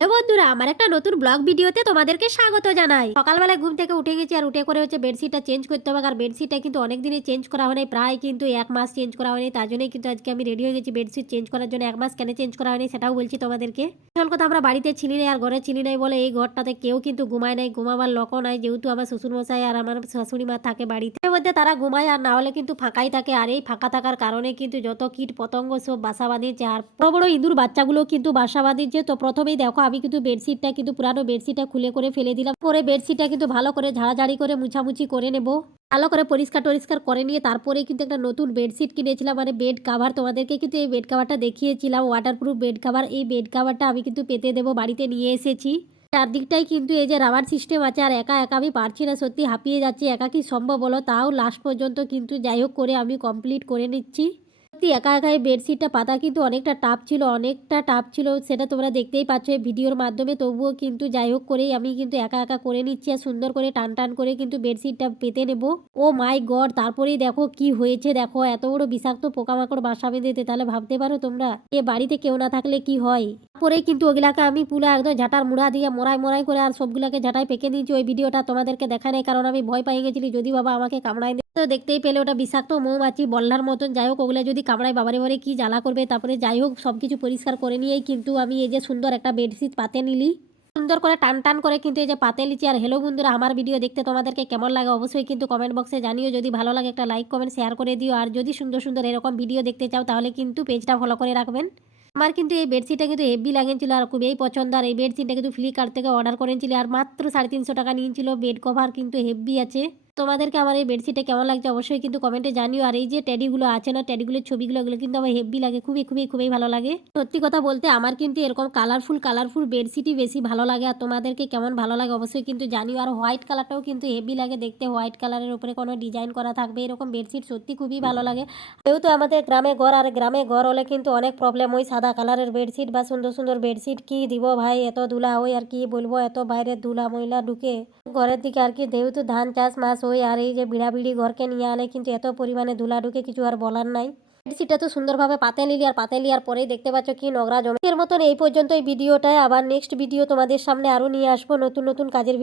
বন্ধুরা, আমার একটা নতুন ব্লগ ভিডিওতে তোমাদেরকে স্বাগত জানাই। সকালবেলায় ঘুম থেকে উঠে গেছি আর উঠে করে হচ্ছে বেডশিটটা চেঞ্জ করতে হবে আর বেডশিটটা কিন্তু অনেক চেঞ্জ করা হয়নি প্রায় কিন্তু এক মাস চেঞ্জ করা হয়নি তার জন্যই কিন্তু আজকে আমি রেডি হয়ে গেছি বেডশিট চেঞ্জ করার জন্য। এক মাস কেন চেঞ্জ করা হয়নি সেটাও বলছি তোমাদেরকে। আসল কথা আমরা বাড়িতে ছিলি নাই আর ঘরে ছিলি নাই বলে এই ঘরটাতে কেউ কিন্তু ঘুমায় নাই, ঘুমাবার লকও নাই, যেহেতু আমার শ্বশুরমশাই আর আমার শাশুড়ি মা থাকে বাড়িতে। মধ্যে তারা ঘুমায় আর না হলে কিন্তু ফাঁকাই থাকে, আর এই ফাঁকা থাকার কারণে কিন্তু যত কীট পতঙ্গ সব বাসা বাঁধিয়েছে আর বড় বড় ইঁদুর বাচ্চাগুলো কিন্তু বাসা বাঁধিয়েছে তো প্রথমেই দেখো আমি কিন্তু বেডশিটটা, কিন্তু পুরানো বেডশিটটা খুলে করে ফেলে দিলাম। পরে বেডশিটটা কিন্তু ভালো করে ঝাড়াঝাড়ি করে মুছামুছি করে নেব। ভালো করে পরিষ্কার টরিষ্কার করে নিয়ে তারপরে কিন্তু একটা নতুন বেডশিট কিনেছিলাম মানে বেড কাভার তোমাদেরকে কিন্তু এই বেড কাভারটা দেখিয়েছিলাম ওয়াটারপ্রুফ বেড কাভার এই বেড কাভারটা আমি কিন্তু পেতে দেবো, বাড়িতে নিয়ে এসেছি। চারদিকটাই কিন্তু এই যে রাবার সিস্টেম আছে, আর একা একা আমি পারছি না, সত্যি হাঁপিয়ে যাচ্ছি, একা কি সম্ভব বলো? তাও লাস্ট পর্যন্ত কিন্তু যাই হোক করে আমি কমপ্লিট করে নিচ্ছি। সত্যি একা একা এই বেডশিটটা, পাতা কিন্তু অনেকটা টাপ ছিল, অনেকটা টাপ ছিল, সেটা তোমরা দেখতেই পাচ্ছ এই ভিডিওর মাধ্যমে। তবুও কিন্তু যাই হোক করেই আমি কিন্তু একা একা করে নিচ্ছি আর সুন্দর করে টান টান করে কিন্তু বেডশিটটা পেতে নেব। ও মাই গড, তারপরেই দেখো কি হয়েছে, দেখো এত বড় বিষাক্ত পোকামাকড় বাসা বেঁধেতে তাহলে ভাবতে পারো তোমরা এ বাড়িতে কেউ না থাকলে কি হয়? তারপরেই কিন্তু ওগুলাকে আমি পুরো একদম ঝাঁটার মুড়া দিয়ে মোড়াই মোড়াই করে আর সবগুলাকে ঝাঁটাই পেকে নিয়েছি। ওই ভিডিওটা তোমাদেরকে দেখা নেই, কারণ আমি ভয় পাই গেছিলি, যদি বাবা আমাকে কামড়ায় দেয়। তো দেখতেই পেলে ওটা বিষাক্ত মৌমাছি বল্লার মতন। যাই হোক, ওগুলো যদি কামড়ায় বাবারে বাবারে কি জ্বালা করবে? তারপরে যাই হোক সব কিছু পরিষ্কার করে নিয়েই কিন্তু আমি এই যে সুন্দর একটা বেডশিট পাতে নিলি। সুন্দর করে টান টান করে কিন্তু এই যে পাতে লিচি আর হ্যালো বন্ধুরা, আমার ভিডিও দেখতে তোমাদেরকে কেমন লাগে অবশ্যই কিন্তু কমেন্ট বক্সে জানিও। যদি ভালো লাগে একটা লাইক কমেন্ট শেয়ার করে দিও। আর যদি সুন্দর সুন্দর এরকম ভিডিও দেখতে চাও, তাহলে কিন্তু পেজটা ফলো করে রাখবেন। আমার কিন্তু এই বেডশিটটা কিন্তু হেভি লাগেছিল আর খুবই পছন্দ। আর এই বেডশিটটা কিন্তু ফ্লিপকার্ট থেকে অর্ডার করেছিল। আর মাত্র সাড়ে তিনশো টাকা নিয়েছিল। বেড কভার কিন্তু হেভি আছে। তোমাদেরকে আমার এই বেডশিটটা কেমন লাগছে অবশ্যই কিন্তু কমেন্টে জানিও। আর এই যে টেডিগুলো আছে না টেডিগুলোর ছবিগুলো ওগুলো কিন্তু আমার হেভি লাগে, খুবই খুবই খুবই ভালো লাগে। সত্যি কথা বলতে আমার কিন্তু এরকম কালারফুল কালারফুল বেডশিটই বেশি ভালো লাগে, আর তোমাদেরকে কেমন ভালো লাগে অবশ্যই কিন্তু জানিও। আর হোয়াইট কালারটাও কিন্তু হেভি লাগে দেখতে। হোয়াইট কালারের উপরে কোনো ডিজাইন করা থাকবে, এরকম বেডশিট সত্যি খুবই ভালো লাগে। যেহেতু আমাদের গ্রামে ঘর, আর গ্রামে ঘর হলে কিন্তু অনেক প্রবলেম ওই সাদা কালারের বেডশিট বা সুন্দর সুন্দর বেডশিট কি দিব ভাই? এত ধুলা, ওই আর কি বলব? এত বাইরে ধুলা, ময়লা ঢুকে ঘরের দিকে আর কি। যেহেতু ধান চাষ মাস ওই আর এই যে বিড়াবিড়ি ঘরকে নিয়ে আনে, কিন্তু এত পরিমাণে ধুলা ঢুকে কিছু আর বলার নাই। বেডশিটটা তো সুন্দরভাবে পাতে নিলি আর পাতে আর পরেই দেখতে পাচ্ছ কি নোংরা জমে। এর মতন এই পর্যন্ত এই ভিডিওটায়। আবার নেক্সট ভিডিও তোমাদের সামনে আরও নিয়ে আসব নতুন নতুন কাজের